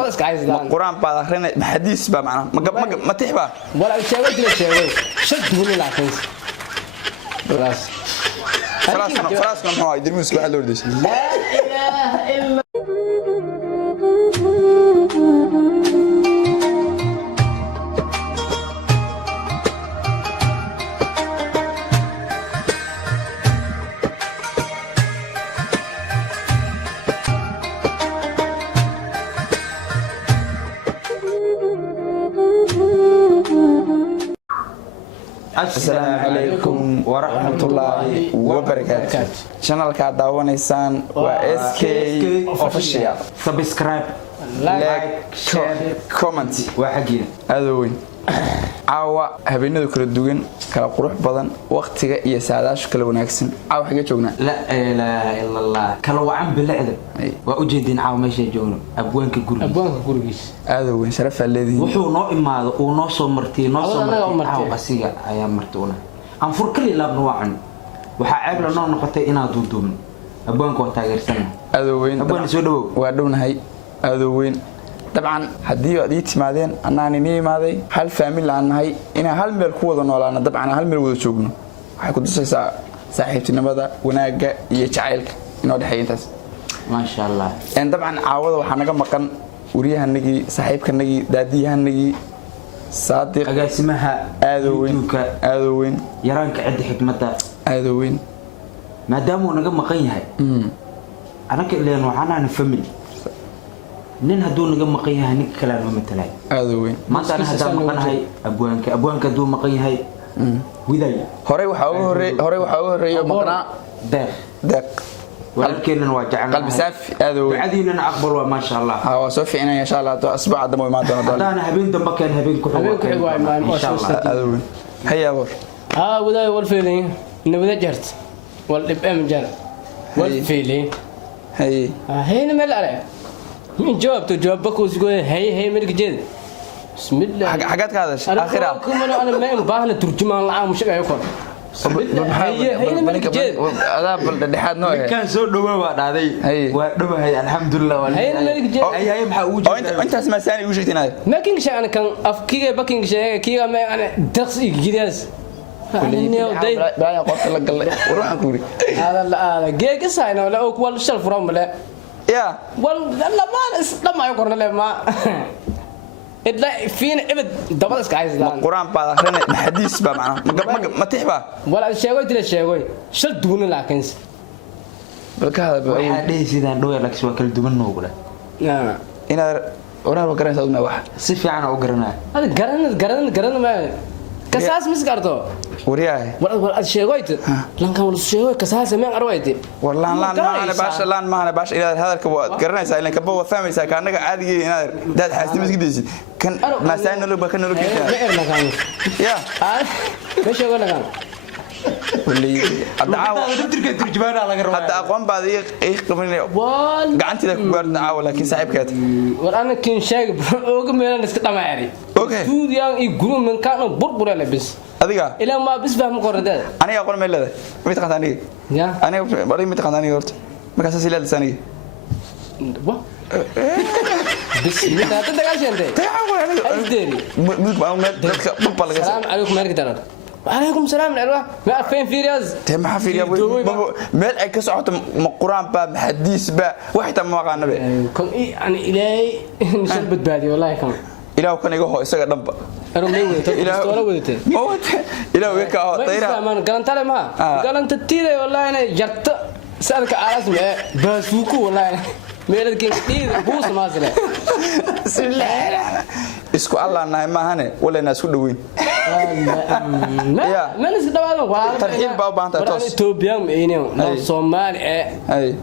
dabada iska haystaan quraan baad akhrinay xadiis ba macna ma tixba wala sheegay dila sheegay shad duuni laakiin bas faraas kan waa dirmiis waxa loo dhis la ilaaha illa السلام عليكم ورحمة الله وبركاته channel ka daawanaysaan waa SK official subscribe like share comment waa xaqiiqo adoweyn caawa habeenada kala duwan kala qurux badan waqtiga iyo saadaashu kala wanaagsan caawa xaga joognaa la ilaaha illa allah kala wacan bilacda waa u jeedin caawa meesha joogno abwaanka gurigiis adoweyn sharaf leedin wuxuu noo imaado uu noo soo martay caawa asiga ayaa martuuna aan furkali laabno wacan waxa ceeb la noo noqotay inaad duuduubno abwaanka waa taageersan adoweyn abwaan soo dhawow waa dhownahay adoweyn طبعا haddii aad ii timaadeen annaan inii imaaday hal family aan nahay inaan hal meel ku wada noolaano dabcan hal meel wada joogno waxay ku tusaysaa saaxiibtinimada wanaaga iyo jacaylka inoo dhaxay intaas ma sha Allah dabcan caawada waxa naga maqan wariyahanagii saaxiibkanagii daadiyahanagii saadiq agaasimaha adoweyn yaraanka cid xikmada adoweyn maadaama uu naga maqan yahay anaka ileen waxaan family nin hadduu naga maqan yahay nin kale ma matalay adoweyn maanta ana haddaan maqanahay abwaanka hadduu maqan yahay widay hore waxa ugu horeeyo maqnaa deeq walaalkeenna waa jacayl qalbi saafi adoweyn wacdiina aqbal waa ma sha Allah waa soo fiicnaa insha Allah asbuuca dambe ma doona hadaan habeen dambe keen habeen ku xigay insha Allah adoweyn haya war widay wal feeling nabada jart wal dibam jar wal feeling hayna meel ale من جوابته جوابك وسقول هي ملك جد بسم الله حاجات هذا اخرها انا ما ينبغي ترجمان العام مش يكون هي ملك جد هذا بالدحاد نوع كان سو دhowe waa dhaaday waa dhowahay alxamdulillah هي ملك جد ay maxaa uu jeedaa انت اسمع ثاني وش جيتنا ما كين شيء انا كان افكيغه باكينج شيء كيغا ما انا دقس جداس لا قلت لك وروح كوري هذا لا جيك ساينا ولا ولا شل فرام لا يا والله ما يقرن له ما إلا فين إبد دبل إسك عايز لان القرآن بعد أخرنا حديث بقى معنا ما تحبه ولا الشيء تلا الشيء شل دون لكنس بالكهذا حديث إذا دوي لك سواء كل دون نوبله نعم هنا ورانا بقرن صدمة واحد صفي أنا أقرنه هذا قرن ما كساس مسكرته ورياه ولا الشيء لان كان الشيء كساس ما أرويته والله لا ما أنا باش إلى هذا قرنا سايل كبوا فهمي ساك أنا عادي هنا ده حاسس مسكديس كان ما ساينا لو بكنا لو كده يا مش ولا كان واللي الدعوة ترجمان على غير حتى أقوم بعد يخبرني قعنتي لك برد عاول لكن صعب كده وأنا كن شايف أوكي من نسكت ما يعرف أوكي سود يعني يقولون من كانوا بربرة لبس أديكا إلا ما بس فهم قرده أنا أقول من هذا ميت قطعني يا أنا بري ميت قطعني قلت ما كان سيل لساني وا بس ميت هذا تقاشي أنت تعال أنا أدري ميت ما بقول السلام عليكم مالك ترى وعليكم السلام الأروح ما فين في رياض تم في رياض مال أكس عط مقران باب حديث باب واحد ما قانا به كم إيه يعني إلهي نشل بدبادي والله كم إلهي كان يقول إسقى دب أنا مين تستوى ودته موت إلهي ويكا طيرة ما قالن ترى ما قالن تتيري والله أنا جرت سألك على اسمه بسوكو والله ميلاد كين إيه بوس ما زله بسم الله isku Allah nahay maahane wala inaad isku dhaweyn ما نسي دبالو waa tarxiib baa u baahan tahay toos Ethiopian inuu Soomaali ay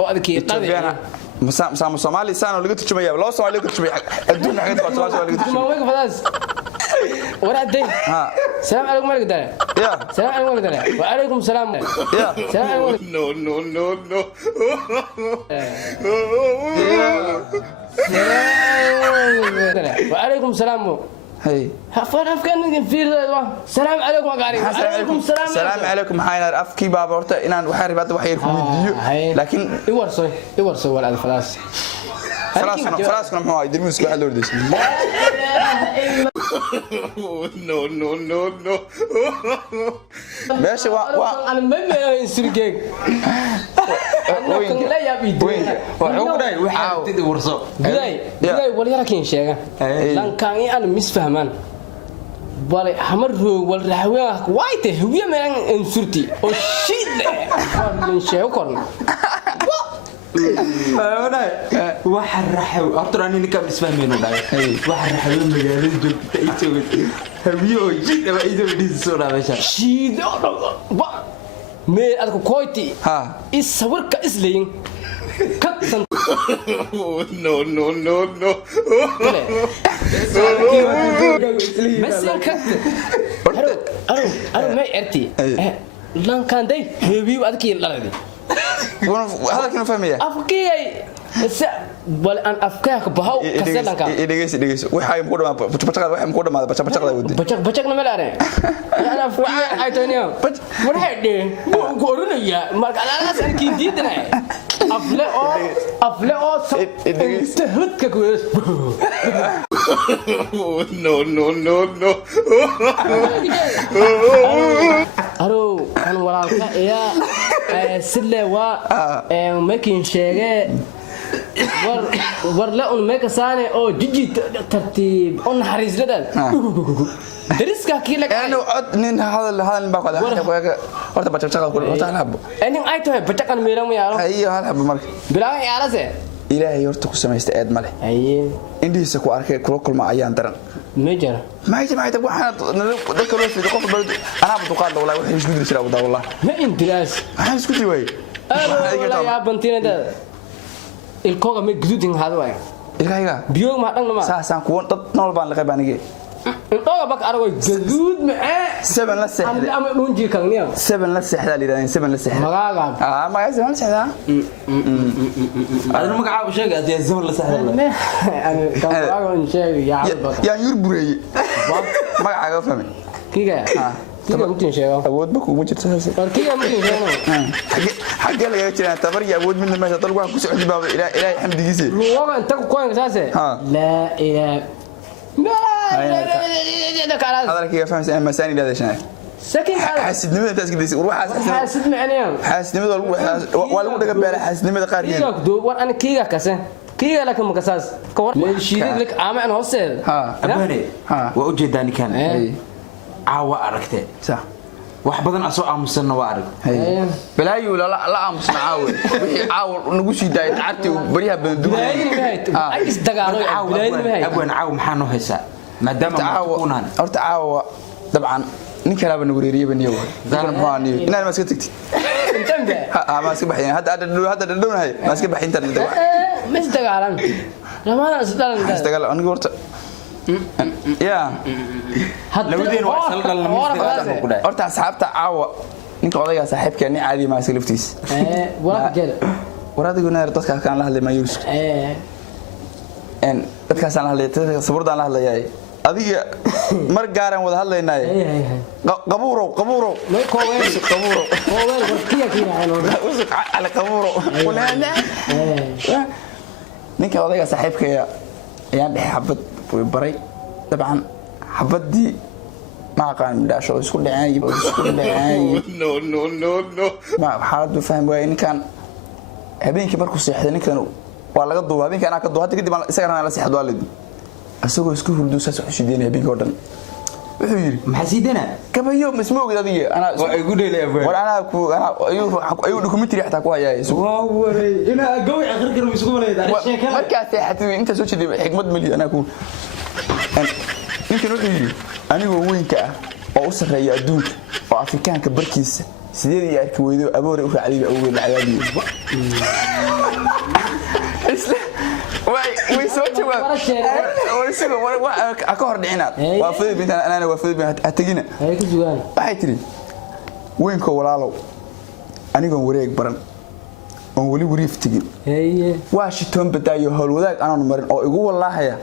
oo adkii Ethiopian مسام Soomaali saan oo laga turjumaya loo Soomaali laga turjumaya adduun xageed waa Soomaali laga turjumaya ma way fadaas ورادين السلام عليكم مالك دار يا السلام عليكم مالك دار وعليكم السلام يا السلام عليكم no وعليكم السلام هي هفان أفكار في السلام عليكم وعليكم السلام السلام عليكم حين أفكي بابا ورتا إن وحارب هذا وحير كوميديو لكن يورسوي ولا الفلاس فلاسكنا محو يدرموس واحد لو ديش نو ماشي انا ما سرقك لا يا بيدي وعوداي waxa tidii warso biday wal yarakin sheega lan kan aan misfahman bale hamar roog wal raxwaa wayte hubiya meelan insurti oo shid leh sheego korna waxa raxay afterani ninka misfahmayno dhaay waxa raxay magaalada joogta ay joogtay hawiyo jid waa idoo dhiso dhaasha shid ba meel adku koyti ha is sawirka isleeyin katsan no بس كت أنا ما أرتي لان كان ده هبي وأذكي لردي هذا كنا فهميه أفكي بس بل أن أفكاك بهاو كسر لان كان دقيقة وحاي مقولة ما بتشغل مقولة ما بتشغل ودي بتشغل نملا أنا أنا أفكي أيتونيا ورهدي قولنا يا ما أنا أسأل كيديدنا أفلا أو تهد كويس no أرو أنا وراك يا سلة وماكين شيء ورلا أن ماك سانة أو جيجي ترتيب أن حريز لدال درس كاكي لك أنا نين هذا الباقة ده ورد بتشغل كل وقت أنا أبو أنا أيتها بتشغل ميرام يا رب أيه هذا أبو مالك بلا يا رزق إلهي يرتكو سميست أد ماله أيه إندي سكوا أركي كل ما أيان ترى مجرى ما يجي وحنا ذكروا في دقة برد أنا بتقال والله وحنا مش بدري شراء والله ما أنت راس أنا مش كنت وين لا يا بنتنا ده الكوغا مجدودين هذا وين إلهي بيوم ما أنا ما سان كون تنول بان لقي بانيجي الكوغا بك أروي جدود معاه سبن لسه أنا أم نونجي كانيا سبن لسه حدا اللي سبن لسه مغاغا ما يسمع لسه حدا أنا ما قاعد بشجع أدي الزمن لسه حدا أنا كان مغاغا شيء يا يا يربري ما قاعد أفهم كيكا كيكا ممكن شيء أود بكو ممكن تسافر كيكا ممكن شيء حاجة اللي جاي تبر يا أود من ما تطلع كوس عندي باب إلى حمد جيسي لو أنت كوين أساسا لا إله هذا كيف فهمت أنا مساني هذا شنو سكين حاسد نمد تاسك ديسي وروح حاسد معناه حاسد نمد ولا ولا قبل حاسد نمد قارين كيكا دو وأنا كيكا كسر كيكا لك مكساس كور ليشيد لك عامة أنا هوسل أباني وأوجداني كان عاوة أركته صح wax badan asoo aamusana waa arag balaayo la aamusna caawe wixii caaw nagu sii daayay taarti bariha balaayo ay isdagaalo balaayo abwan caaw maxaa noo haysaa maadaama kuunaan horta caawa dabcan nin kala baan wareeriyay baniyo daalan baani inaan ma iska tagtid intanda ma iska baxeen hadda dhownahay ma iska baxin tan ma isdagaalan lamaana isdagaal aniga horta يا لودين وصل للمستقبل horta asxaabta caawa ninka odayga saaxiibkeeni caadi ma iska liftiis walaal jeel waraadigu neer dadka kan la hadlay mayuus dadka san la hadlay saburdan la hadlayay adiga mar gaaran wada hadlaynay qabuuro may kooween warkiya kiiraano ala qabuuro ninka odayga saaxiibkeeya ayaan dhaxay xabad baray dabcan xabadii ma aqaan midhaasho isku dhacay no ma xaaladu faham way ninkan habeenkii markuu seexday ninkan waa laga duubay habeenkii ana ka duubay hadda kadib isagana la seexdo waalid asagoo isku hurdo saas u xideenay habeenkii oo dhan wuxuu yiri maxaa siidana kabayo masmoogid adiga ana waa igu dheelay abaan war ana ayuu documentary xataa ku hayay waa waray ina gawi akhirkii uu isku waleeyahay sheekada markaa seexatay inta soo jeeday xigmad mali ana ku ninkan wuxuu yiri anigoo weynka ah oo u sareeya adduunka oo afrikaanka barkiisa sideed iyo arki weydo aboore u raacday oo weyn cadaadiyo isla way soo jawaab way soo waa ka hor dhicinaad waa fadhi bintan ana waa fadhi bintan tagina ay ku sugaan waxay tiri weynka walaalow anigoon wareeg baran oo wali wariif tigin waa shitoon badaayo hawl wadaag aanan marin oo igu walaahaya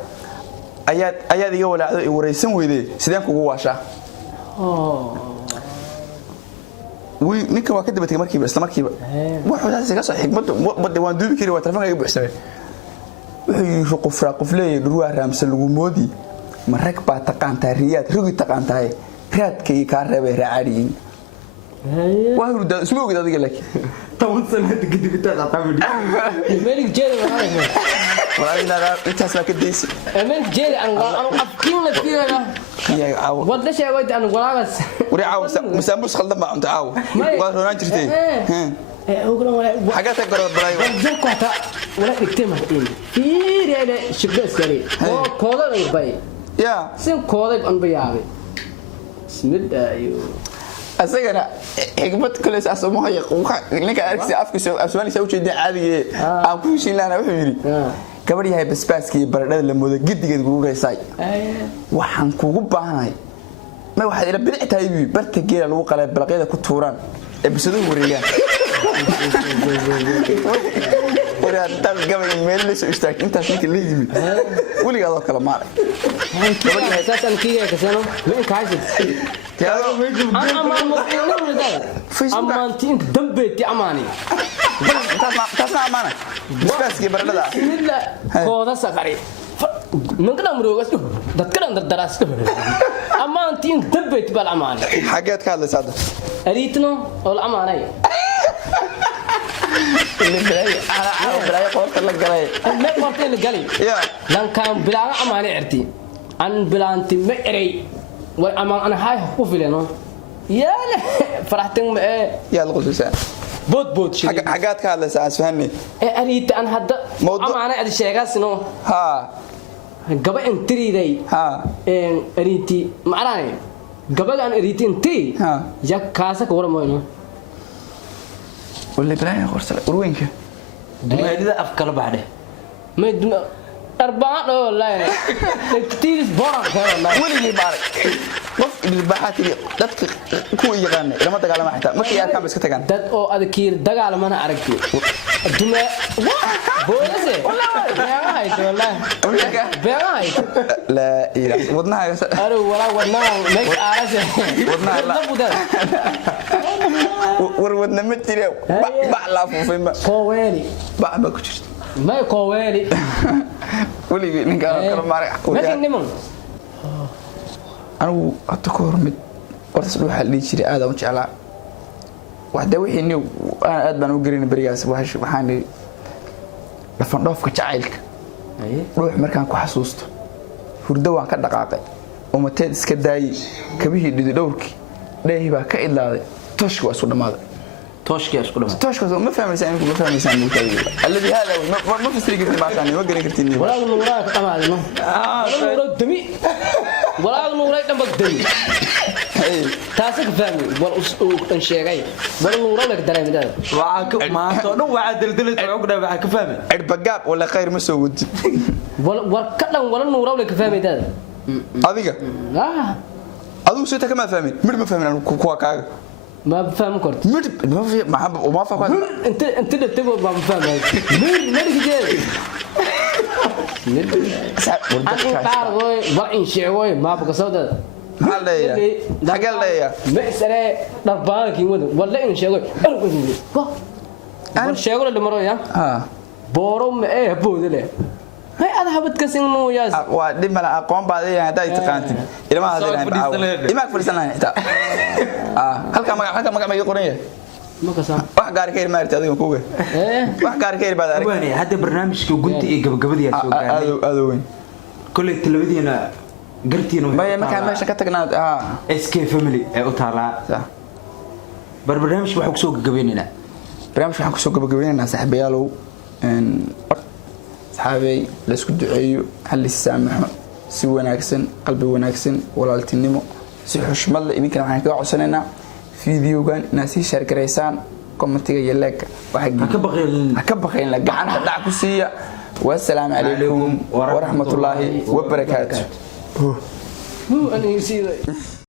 ayaad iga walaacdo i wareysan weydee sideen kugu waashaa ninka waa ka dabatay markiiba isla markiiba wuxuu taasi ka soo xigmad waan duubi kari waa telefoonka iga buuxsamay wuxuu qofra qofleey dhurwaa raamsan lagu moodi ma rag baa taqaantaa riyaad rugi taqaantaa raadkii ka reebay raacadiin waa hurda isma ogid adiga laakiin toban sano kadib inta qamadi ملك جيل walaal inta soo ka deesi ملك جيل أنا أفكينا فيها يا عاو وده شيء وايد أنا ولاغس وري عاو مسامبوس خلد ما انت عاو waa roonaan jirtay حاجات قرب براي جاكو حتى ولا اكتمها في ريال شبه سكري كودا باي يا سين كودا أن بيابي بسم الله أيوه asagana xigmad kale saasoo ma hayq ninka aragsi afkiisa afsoomaali soo jeedin caadiga aan ku heshiinlaana wuxuu yiri gabadh yahay basbaaskii baradhada la moodo gidigeed ugu reysay waxaan kugu baahanahay ma waxaad ila bidictahay barta geela lagu qalay balaqyada ku tuuraan ee bisadu wareegaan wara tan gabadh meel la soo istaag intaas ninka la yimid waligaad oo kala maaray gabadh yahay saasan kiiga ka sano meen kaasib أما أنت دبيتي أماني تسمع أمانة بس كي بردها لا كودا سكري نقدر نروح دكتور درس أما أنت دبيتي بالأماني حاجات كذا سادة أريتنا ولا أماني اللي بلاي أنا عارف بلاي قلت لك قلي ما قلت لك قلي لأن كان بلا أماني عرتي أن بلا أنت مقري وأما أنا هاي حقوق لنا يا لا فرحتين يا القدس بود حاجات كذا ساعة فهمني أريد أن هذا أما أنا أدي شيء قاسنو ها قبل أن تري ذي ها أريتي معراني قبل أن أريتي أنتي ها يا كاسك ورا موينو ولا بلاي خرص وروينك دنيا إذا أفكار بعده ما يدنا 4 والله كتير بارك والله ولي بارك qof ilbaaxatii dadka ku yaqaan lama dagaalama xitaa markii ay ka biska tagaan dad oo adkiir dagaalamana aragti dume boolase wallahi beegahay la ila wadnaha aro wala wadnaha meesh aarase wadnaha la budal war wadna ma jiro ba la fuufayma koweeli ba ku jirto ma koweeli wali ninka kala maaray laakiin niman anigu hadda ka hormid qortas waxa la jiray aad aan jeclaa waxda wixii aad baan u garin barigaas waxaan la fandhoofka jacaylka ruux markaan ku xasuusto hurdo waan ka dhaqaaqay oo mateed iska daayay kabihii dhidi dhowrkii dheehi baa ka idlaaday tooshka waa isu dhamaaday tooshka ma fahmaysan inuu ma fahmaysan mulkayga alladii hada ma fasiri kartid ma aqaan ma garan kartid wala nuuraa ka dhamaadno nuuraa dami wala nuuraa dhanba dami taasik fahmi wal aan sheegay wala nuuraa la dareemay waa ka maanta dhan waa daldalay oo gudaba ka fahmi irbagaab wala khayr ma soo wadi war ka dhan wala nuuraa la ka fahmay dad adiga aduu soo ta kama fahmin mid ma fahmin kuwa kaaga ما بفهم كرت ما وما فاهم انت اللي تبغى ما بفهم مين جاي انا قاعد وين شيء ما بقى صوت قال لي قال لي مسألة ضربانك يود ولا إن شيء أنا شيء ولا مرة يا بورم إيه بودله هاي أنا حبيت كسين مو ياس ودي ملا أقوم بعدين هذا يتقانتي إذا ما هذا يعني ما أكفر سنة هتا هل كم يقولني ما كسام واحد قاري كير ما يرتدي مكوجة واحد قاري كير بعد وين هذا برنامج كي قلت إيه قبل يا سوق هذا وين كل التلفزيون قرتي إنه ما كان ماشي كتقنا إس كي فاميلي أوتالا برنامج وحق سوق قبلنا برنامج وحق سوق قبلنا صاحبي يالو صحابي لا isku duceeyo hal issaamaxo si wanaagsan qalbi wanaagsan walaaltinimo si xushmad leh idinkana waxaan ka codsanaynaa fiidiyogan inaad si share gareysaan commentiga iyo like waxa ka baqayn la gacanta dhac ku siiya wa salaamu calaykum wa rahmatullaahi wa barakaatuh هو أنا يصير